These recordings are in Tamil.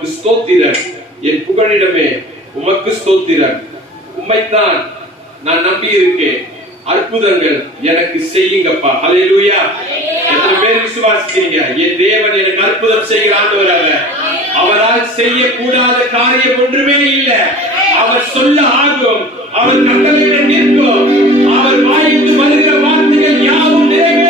உமக்கு ஸ்தோத்திரன். என் புகழிடமே உமக்கு ஸ்தோத்திரன். உம்மைத்தான் நான் நம்பி இருக்கேன் அற்புதங்கள் எனக்கு செய்யுங்கப்பா. ஹalleluya எத்தனை பேர் விசுவாசிக்கிறீங்க? என் தேவன் எனக்கு அற்புதம் செய்கிற ஆண்டவர் அவர் அவரால் செய்யக்கூடாத காரியம் ஒன்றுமே இல்லை. அவர் சொல்ல ஆகும் அவர் கட்டளையிட நிற்கும் அவர் வாய்க்கு வருகிற வார்த்தைகள் யாவும் நிறைவேறும்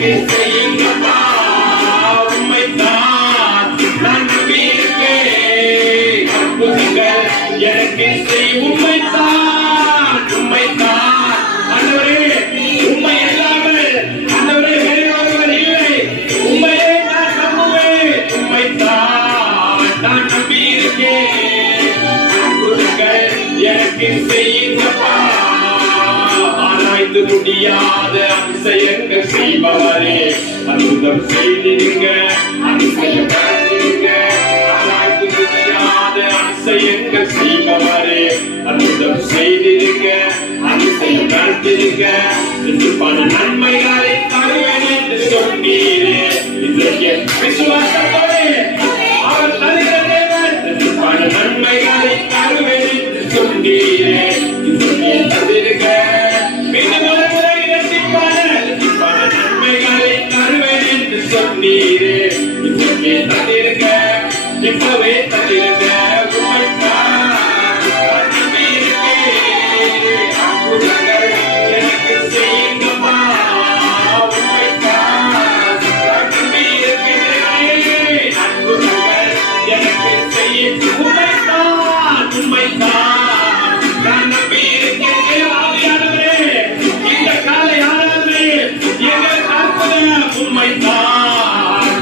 எனக்கு நான் நம்பியிருக்கேன் செய் உம்மைத்தான் உம்மைத்தான் ஆண்டவரே உம்மை இல்லாமல் ஆண்டவரே வேறு ஒருவர் இல்லை நான் நம்புவேன் நான் எனக்கு செய்யுங்கப்பா. ஆராய்ந்து முடியாத அதிசயங்கள் செய்பவரே. அற்புதம் செய்திருங்க அதிசயம் ஆராய்ந்து முடியாத அதிசயங்கள் செய்பவரே. அற்புதம் செய்திருங்க அதிசயம் நடத்திருங்க இன்று பல நன்மைகளை தருவேன் என்று சொன்னீரே. இன்றைக்கு விசுவாசம் என்று சொன்னீரே இன்றைக்கு இப்பவே தந்திருங்க எனக்கு செய்யும். உம்மைத்தான், உம்மைத்தான்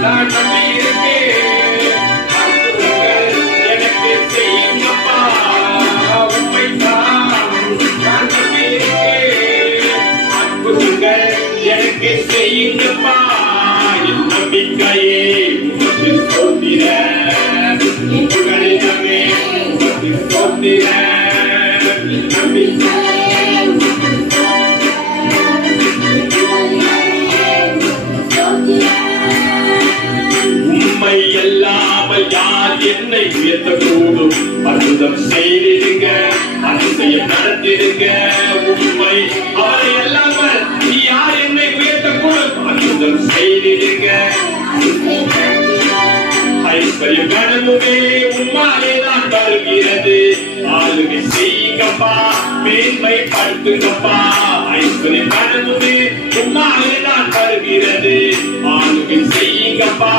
நான் நம்பியிருக்கேன். அற்புதங்கள் எனக்கு நான் அற்புதங்கள் எனக்கு என் நம்பிக்கையே புகழிடமே நம்பிக்கை என்னை உயர்த்தக்கூடும் அற்புதம் செய்திருங்க அதிசய நடத்திருங்க உண்மை அவரை அல்லாமல் யார் என்னை உயர்த்தக்கூடும்? அற்புதம் செய்திருங்க ஐஸ்வர்யம் கனமுமே உம்மாலே தான் வருகிறது ஆளுமை செய்யுங்கப்பா மேன்மை படுத்துங்கப்பா. ஐஸ்வர்யம் கனமுமே உம்மாலே தான் வருகிறது ஆளுமை செய்யுங்கப்பா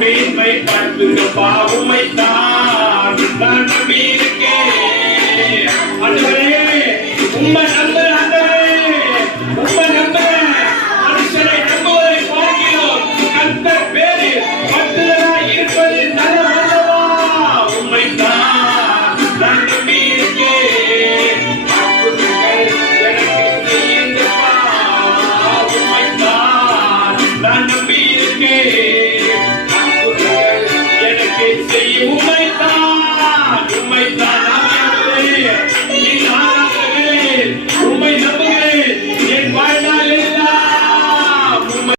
மேன்மை படுத்துங்கப்பா. உம்மை தான் நான் நம்பி இருக்கேன் ஆண்டவரே உம்மை might not, you might not.